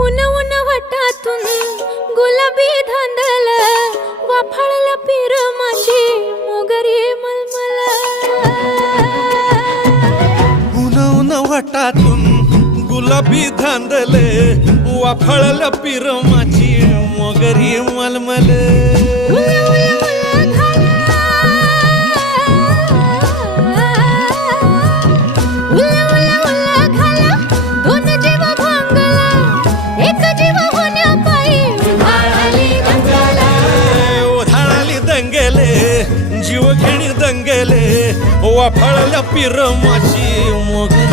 उन उन वटातून गुलाबी धांदल वाफाळला पीर माझी मोगरी मलमल उन उन वटातून गुलाबी धांदले वाफाळला पीर माझी मोगरी मलमल जीव घेणी दंगेले वाफाळल्या पीर माझी मोगरी